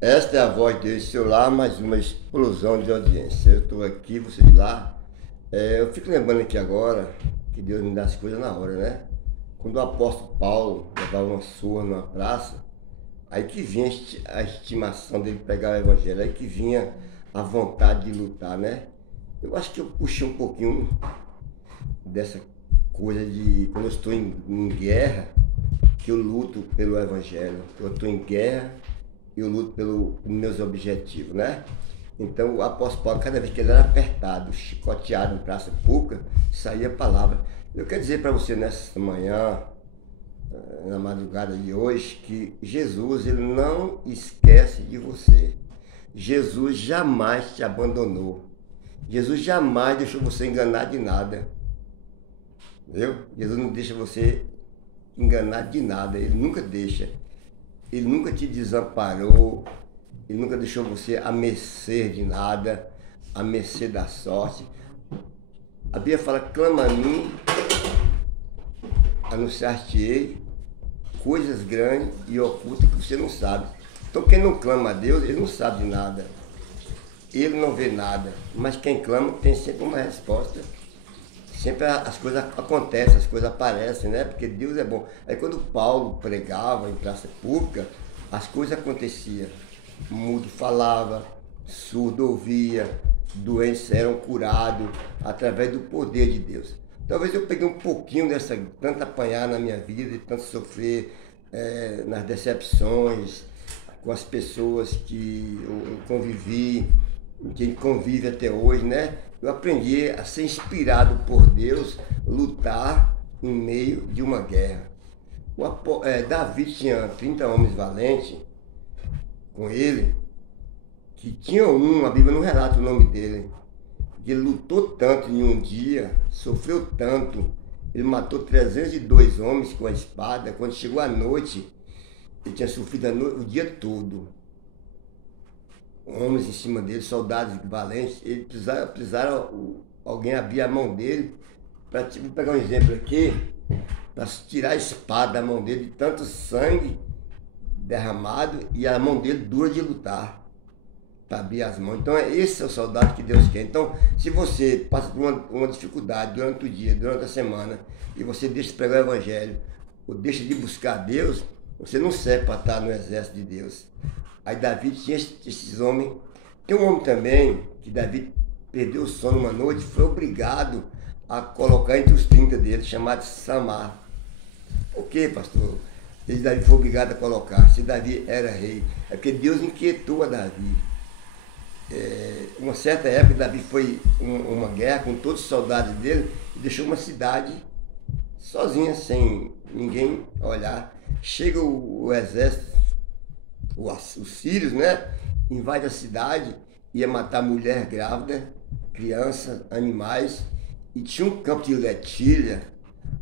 Esta é a voz desse celular, mais uma explosão de audiência. Eu estou aqui, você de lá. Eu fico lembrando aqui agora que Deus me dá as coisas na hora, né? Quando o apóstolo Paulo levava uma surra numa praça, aí que vinha a estimação dele pregar o evangelho, aí que vinha a vontade de lutar, né? Eu acho que eu puxei um pouquinho dessa coisa de quando eu estou em guerra, que eu luto pelo evangelho. Eu estou em guerra, eu luto pelos meus objetivos, né? Então o apóstolo Paulo, cada vez que ele era apertado, chicoteado em praça pública, saía a palavra. Eu quero dizer para você nessa manhã, na madrugada de hoje, que Jesus, ele não esquece de você. Jesus jamais te abandonou. Jesus jamais deixou você enganar de nada. Entendeu? Jesus não deixa você enganar de nada. Ele nunca deixa. Ele nunca te desamparou. Ele nunca deixou você a mercê de nada, a mercê da sorte. A Bíblia fala: clama a mim, anunciar-te-ei coisas grandes e ocultas que você não sabe. Então quem não clama a Deus, ele não sabe de nada. Ele não vê nada. Mas quem clama tem sempre uma resposta. Sempre as coisas acontecem, as coisas aparecem, né? Porque Deus é bom. Aí quando Paulo pregava em praça pública, as coisas aconteciam. Mudo falava, surdo ouvia, doentes eram curados através do poder de Deus. Talvez eu peguei um pouquinho dessa, tanto apanhar na minha vida, de tanto sofrer nas decepções, com as pessoas que eu convivi, que convive até hoje, né? Eu aprendi a ser inspirado por Deus, lutar em meio de uma guerra. Davi tinha 30 homens valentes com ele, que tinha a Bíblia não relata o nome dele, que ele lutou tanto em um dia, sofreu tanto, ele matou 302 homens com a espada. Quando chegou a noite, ele tinha sofrido o dia todo. Homens em cima dele, soldados valentes, ele precisaram alguém abrir a mão dele, vou pegar um exemplo aqui, para tirar a espada da mão dele, de tanto sangue derramado, e a mão dele dura de lutar, para abrir as mãos. Então esse é o soldado que Deus quer. Então se você passa por uma dificuldade durante o dia, durante a semana, e você deixa de pregar o evangelho, ou deixa de buscar Deus, você não serve para estar no exército de Deus. Aí Davi tinha esses homens. Tem um homem também, que Davi perdeu o sono uma noite, foi obrigado a colocar entre os 30 dele, chamado Samar. Por quê, pastor? Davi foi obrigado a colocar, se Davi era rei. É porque Deus inquietou a Davi. Uma certa época, Davi foi uma guerra com todos os soldados dele e deixou uma cidade sozinha, sem ninguém olhar. Chega o exército, os sírios, né? Invade a cidade, ia matar mulher grávida, crianças, animais, e tinha um campo de letilha.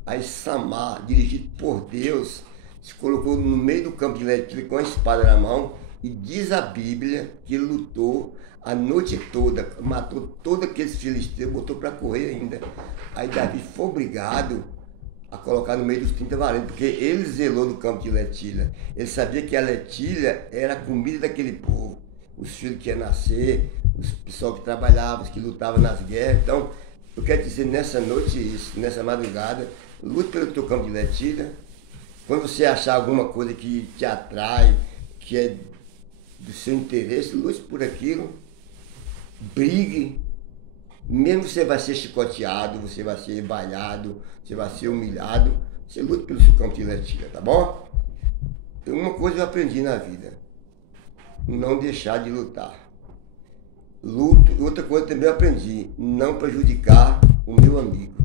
Aí Samar, dirigido por Deus, se colocou no meio do campo de letilha com a espada na mão, e diz a Bíblia que ele lutou a noite toda, matou todos aqueles filisteus, botou para correr ainda. Aí Davi foi obrigado a colocar no meio dos 30 valentes, porque ele zelou no campo de letilha. Ele sabia que a letilha era a comida daquele povo, os filhos que iam nascer, os pessoal que trabalhavam, os que lutavam nas guerras. Então, eu quero dizer nessa noite isso, nessa madrugada, lute pelo teu campo de letilha. Quando você achar alguma coisa que te atrai, que é do seu interesse, lute por aquilo, brigue. Mesmo que você vai ser chicoteado, você vai ser baleado, você vai ser humilhado, você luta pelo seu campo de letilha, tá bom? Uma coisa eu aprendi na vida: não deixar de lutar. Luto. Outra coisa também eu aprendi: não prejudicar o meu amigo.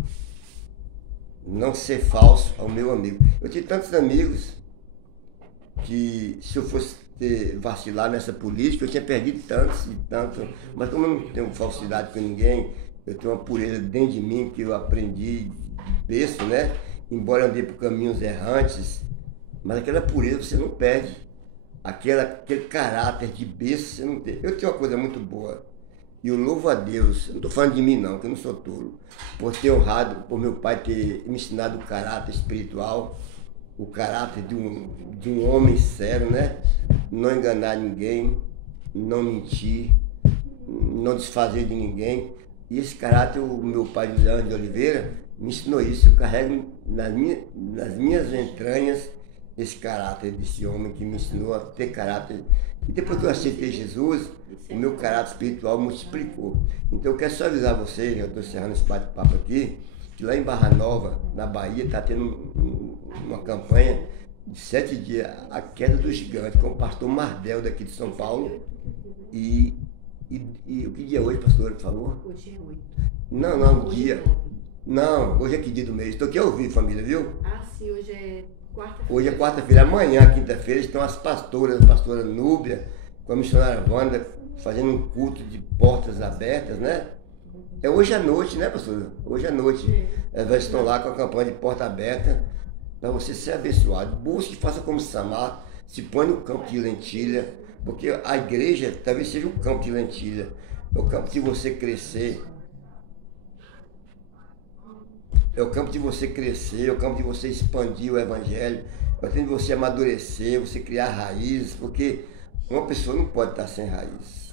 Não ser falso ao meu amigo. Eu tive tantos amigos que, se eu fosse vacilar nessa política, eu tinha perdido tantos e tanto. Mas como eu não tenho falsidade com ninguém, eu tenho uma pureza dentro de mim que eu aprendi de berço, né? Embora andei por caminhos errantes, mas aquela pureza você não perde. Aquele caráter de berço você não tem. Eu tenho uma coisa muito boa. E eu louvo a Deus, eu não estou falando de mim não, que eu não sou tolo, por ter honrado, por meu pai ter me ensinado o caráter espiritual, o caráter de um homem sério, né? não enganar ninguém, não mentir, não desfazer de ninguém. E esse caráter, o meu pai Juliano de Oliveira me ensinou isso. Eu carrego nas minhas entranhas esse caráter desse homem que me ensinou a ter caráter. E depois que eu aceitei Jesus, o meu caráter espiritual multiplicou. Então eu quero só avisar vocês, eu estou encerrando esse bate-papo aqui, que lá em Barra Nova, na Bahia, está tendo uma campanha de 7 dias, a queda do gigante, com o pastor Mardel daqui de São Paulo. E o que dia é hoje, pastor, por favor? Hoje é 8. Não, Hoje dia. é 9. Não, hoje é que dia do mês? Estou aqui ao vivo, família, viu? Ah, sim, hoje é quarta-feira. Hoje é quarta-feira. Amanhã, quinta-feira, estão as pastoras, a pastora Núbia, com a missionária Wanda, fazendo um culto de portas abertas, né? É hoje à noite, né, pastora? Hoje à noite. Elas estão lá com a campanha de porta aberta para você ser abençoado. Busque, faça como Samar, se põe no campo de lentilha, porque a igreja talvez seja um campo de lentilha. É o campo de você crescer. É o campo de você crescer, é o campo de você expandir o evangelho, é o tempo de você amadurecer, você criar raízes, porque uma pessoa não pode estar sem raiz.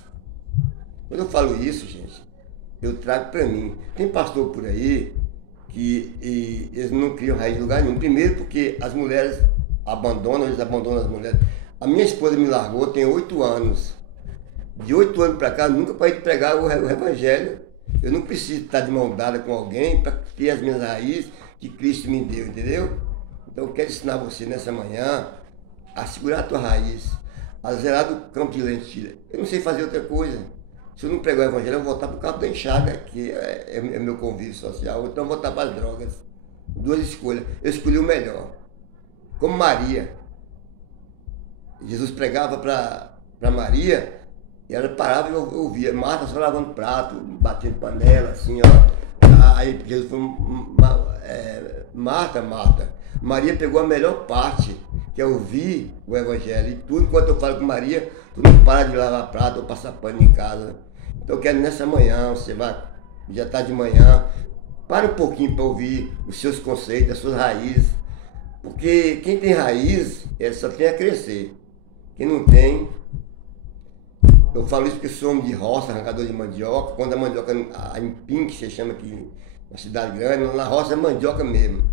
Quando eu falo isso, gente, eu trago para mim. Tem pastor por aí que eles não criam raiz em lugar nenhum. Primeiro porque as mulheres eles abandonam as mulheres. A minha esposa me largou, tem 8 anos. De 8 anos para cá, nunca parei de pregar o evangelho. Eu não preciso estar de mão dada com alguém para ter as minhas raízes que Cristo me deu, entendeu? Então eu quero ensinar você nessa manhã a segurar a tua raiz, a zerar do campo de lentilha. Eu não sei fazer outra coisa. Se eu não pregar o evangelho, eu vou voltar para o campo da enxada, que é meu convívio social, ou então eu vou voltar para as drogas. 2 escolhas. Eu escolhi o melhor. Como Maria. Jesus pregava para Maria, e ela parava e eu ouvia. Marta só lavando prato, batendo panela, assim, ó. Aí Jesus falou, Marta, Marta. Maria pegou a melhor parte, que é ouvir o evangelho. E tudo, enquanto eu falo com Maria, tu não para de lavar prato ou passar pano em casa. Então eu quero nessa manhã, você vai, já está de manhã, para um pouquinho para ouvir os seus conceitos, as suas raízes. Porque quem tem raiz, ele só tem a crescer. Quem não tem, eu falo isso porque sou homem de roça, arrancador de mandioca. Quando a mandioca, a empim, que você chama aqui na cidade grande, na roça é mandioca mesmo.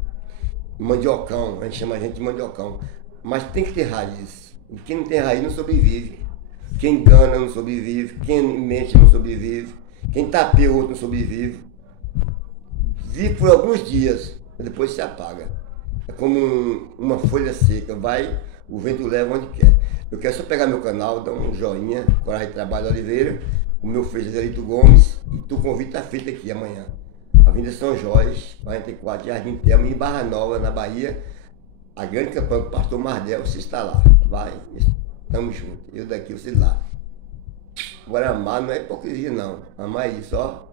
Mandiocão, a gente chama a gente de mandiocão. Mas tem que ter raiz. E quem não tem raiz não sobrevive. Quem engana não sobrevive, quem mente não sobrevive, quem tapeia o outro não sobrevive. Vive por alguns dias, depois se apaga. É como uma folha seca, vai, o vento leva onde quer. Eu quero só pegar meu canal, dar um joinha, Coragem de Trabalho Oliveira, o meu Frei Zelito Gomes, e tu convite está feito aqui amanhã. Avenida São Jorge, 44, Jardim Telmo, em Barra Nova, na Bahia. A grande campanha do pastor Mardel, você está lá. Vai, tamo junto. Eu daqui, você lá. Agora amar não é hipocrisia não. Amar é isso, ó.